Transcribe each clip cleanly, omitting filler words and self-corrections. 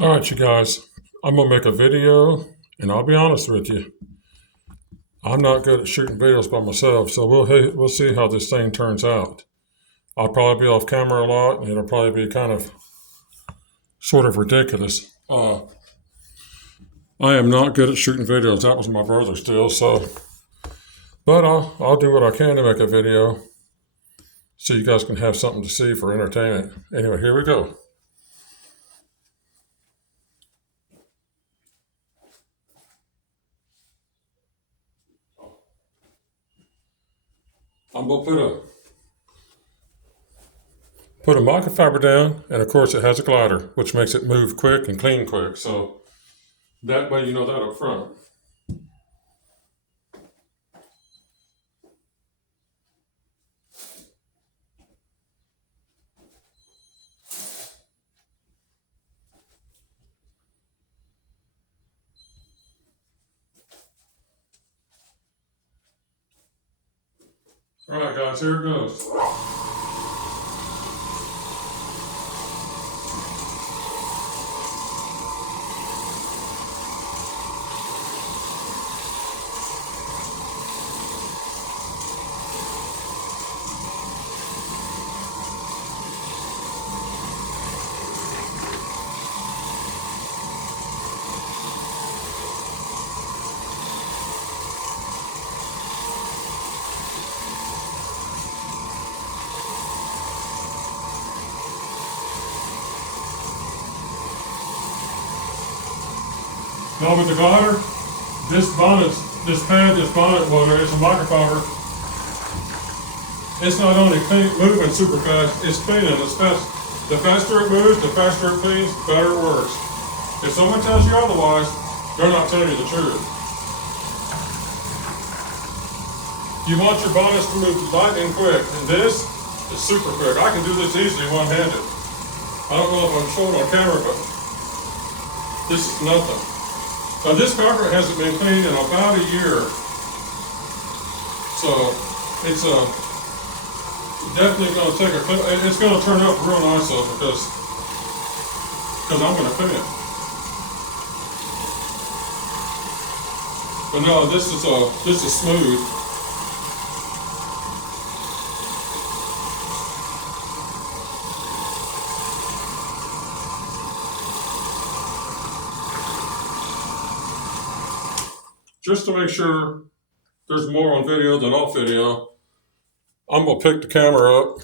All right, you guys, I'm gonna make a video, and I'll be honest with you, I'm not good at shooting videos by myself, so we'll see how this thing turns out. I'll probably be off camera a lot, and it'll probably be kind of sort of ridiculous. I am not good at shooting videos. That was my brother's deal, but I'll do what I can to make a video, so you guys can have something to see for entertainment. Anyway, here we go. I'm gonna put a microfiber down, and of course it has a glider, which makes it move quick and clean quick. So that way you know that up front. All right, guys, here it goes. Now with the glider, this bonnet, well, it's a microfiber. It's not only moving super fast, it's cleaning as fast. The faster it moves, the faster it cleans, the better it works. If someone tells you otherwise, they're not telling you the truth. You want your bonnets to move lightning quick, and this is super quick. I can do this easily one-handed. I don't know if I'm showing on camera, but this is nothing. Now this carpet hasn't been cleaned in about a year, so it's definitely going to take a clean. It's going to turn up real nice though because I'm going to clean it. But no, this is smooth. Just to make sure there's more on video than off video, I'm going to pick the camera up.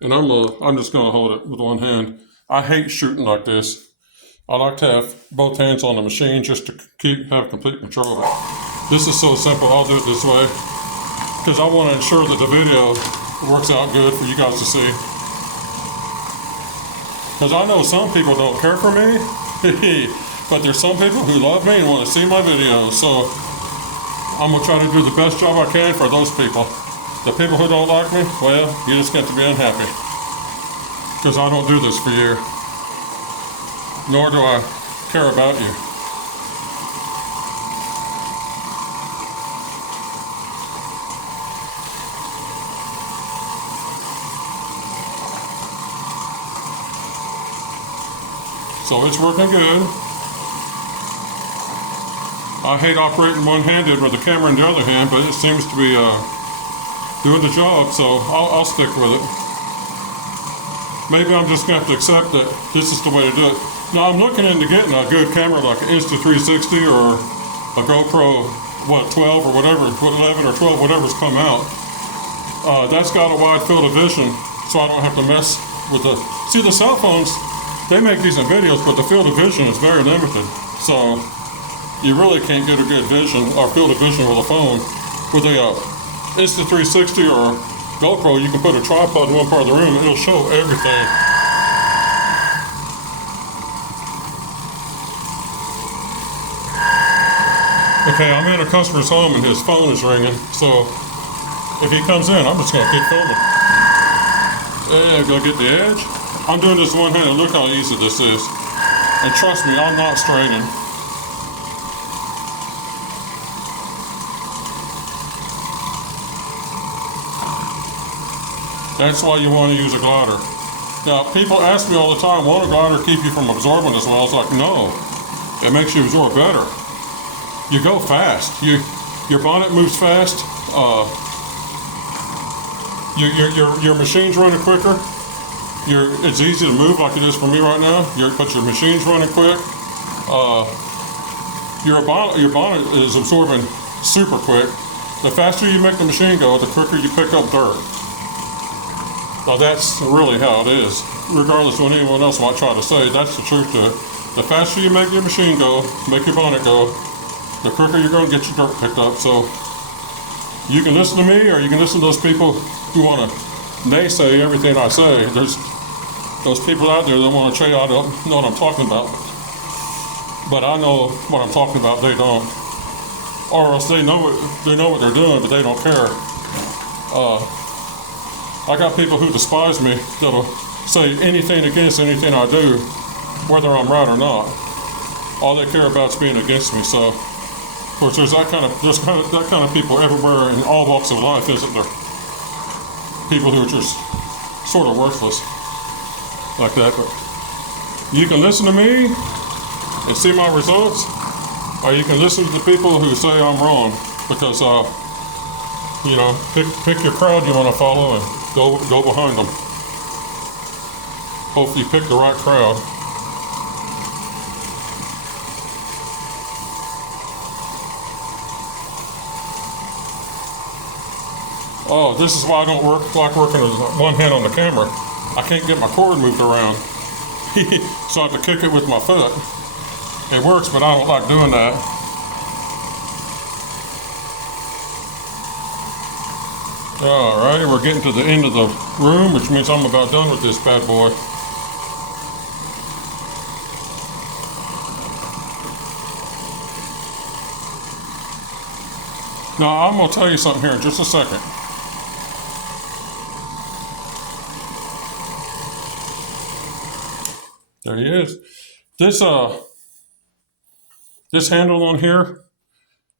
And I'm just going to hold it with one hand. I hate shooting like this. I like to have both hands on the machine just to have complete control of it. This is so simple, I'll do it this way because I want to ensure that the video works out good for you guys to see. Because I know some people don't care for me, but there's some people who love me and want to see my videos. So I'm going to try to do the best job I can for those people. The people who don't like me, well, you just get to be unhappy. Because I don't do this for you. Nor do I care about you. So it's working good. I hate operating one-handed with the camera in the other hand, but it seems to be doing the job, so I'll stick with it. Maybe I'm just going to have to accept that this is the way to do it. Now I'm looking into getting a good camera like an Insta360 or a GoPro, 12 or whatever, 11 or 12, whatever's come out. That's got a wide field of vision, so I don't have to mess with the... See, the cell phones, they make decent videos, but the field of vision is very limited. So you really can't get a good vision or field of vision with a phone. With a Insta360 or GoPro, you can put a tripod in one part of the room and it'll show everything. Okay, I'm in a customer's home and his phone is ringing, so if he comes in, I'm just going to keep filming. Yeah, go get the edge. I'm doing this one-handed. Look how easy this is. And trust me, I'm not straining. That's why you want to use a glider. Now, people ask me all the time, won't a glider keep you from absorbing as well? I was like, no, it makes you absorb better. You go fast. Your bonnet moves fast. Your machine's running quicker. It's easy to move like it is for me right now. But your machine's running quick. Your bonnet is absorbing super quick. The faster you make the machine go, the quicker you pick up dirt. Now that's really how it is. Regardless of what anyone else might try to say, that's the truth to it. The faster you make your machine go, make your bonnet go, the quicker you're going to get your dirt picked up. So you can listen to me, or you can listen to those people who want to naysay everything I say. There's those people out there that want to say I don't know what I'm talking about. But I know what I'm talking about, they don't. Or else they know what they're doing, but they don't care. I got people who despise me that'll say anything against anything I do, whether I'm right or not. All they care about is being against me. So, of course, there's that kind of people everywhere in all walks of life, isn't there? People who are just sort of worthless like that. But you can listen to me and see my results, or you can listen to the people who say I'm wrong, because pick your crowd you want to follow and go behind them. Hopefully you pick the right crowd. Oh, this is why I don't like working with one hand on the camera. I can't get my cord moved around. So I have to kick it with my foot. It works, but I don't like doing that. Alright, we're getting to the end of the room, which means I'm about done with this bad boy. Now, I'm going to tell you something here in just a second. There he is. This handle on here,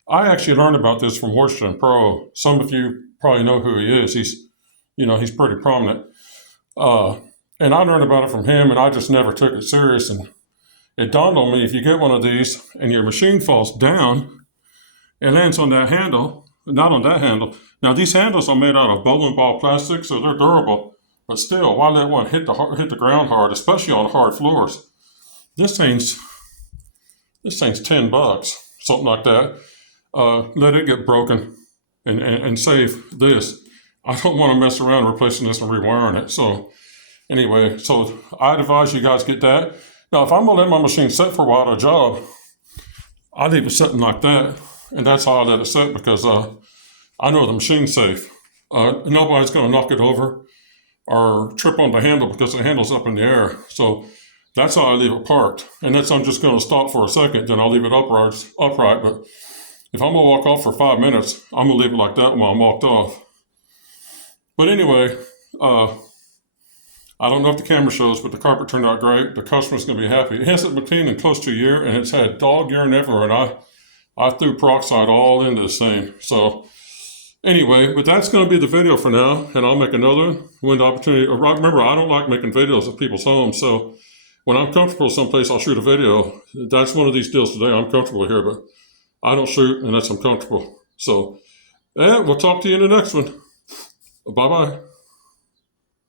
I actually learned about this from Horston Pro. Some of you probably know who he is. He's pretty prominent. And I learned about it from him, and I just never took it serious. And it dawned on me, if you get one of these and your machine falls down, it lands on that handle, not on that handle. Now, these handles are made out of bowling ball plastic, so they're durable. But still, why let one hit the ground hard, especially on hard floors? This thing's $10, something like that. Let it get broken and save this. I don't want to mess around replacing this and rewiring it. So anyway, so I'd advise you guys get that. Now, if I'm going to let my machine sit for a while at a job, I leave it sitting like that. And that's how I let it sit, because I know the machine's safe. Nobody's going to knock it over or trip on the handle, because the handle's up in the air. So that's how I leave it parked. And that's, I'm just going to stop for a second, then I'll leave it upright. But if I'm going to walk off for 5 minutes, I'm going to leave it like that while I'm walked off. But anyway, I don't know if the camera shows, but the carpet turned out great. The customer's going to be happy. It hasn't been cleaned in close to a year, and it's had dog urine everywhere. And I threw peroxide all into this thing. So anyway, but that's going to be the video for now, and I'll make another when the opportunity. Remember, I don't like making videos of people's homes, so when I'm comfortable someplace, I'll shoot a video. That's one of these deals today. I'm comfortable here, but I don't shoot unless I'm comfortable. So, we'll talk to you in the next one. Bye-bye.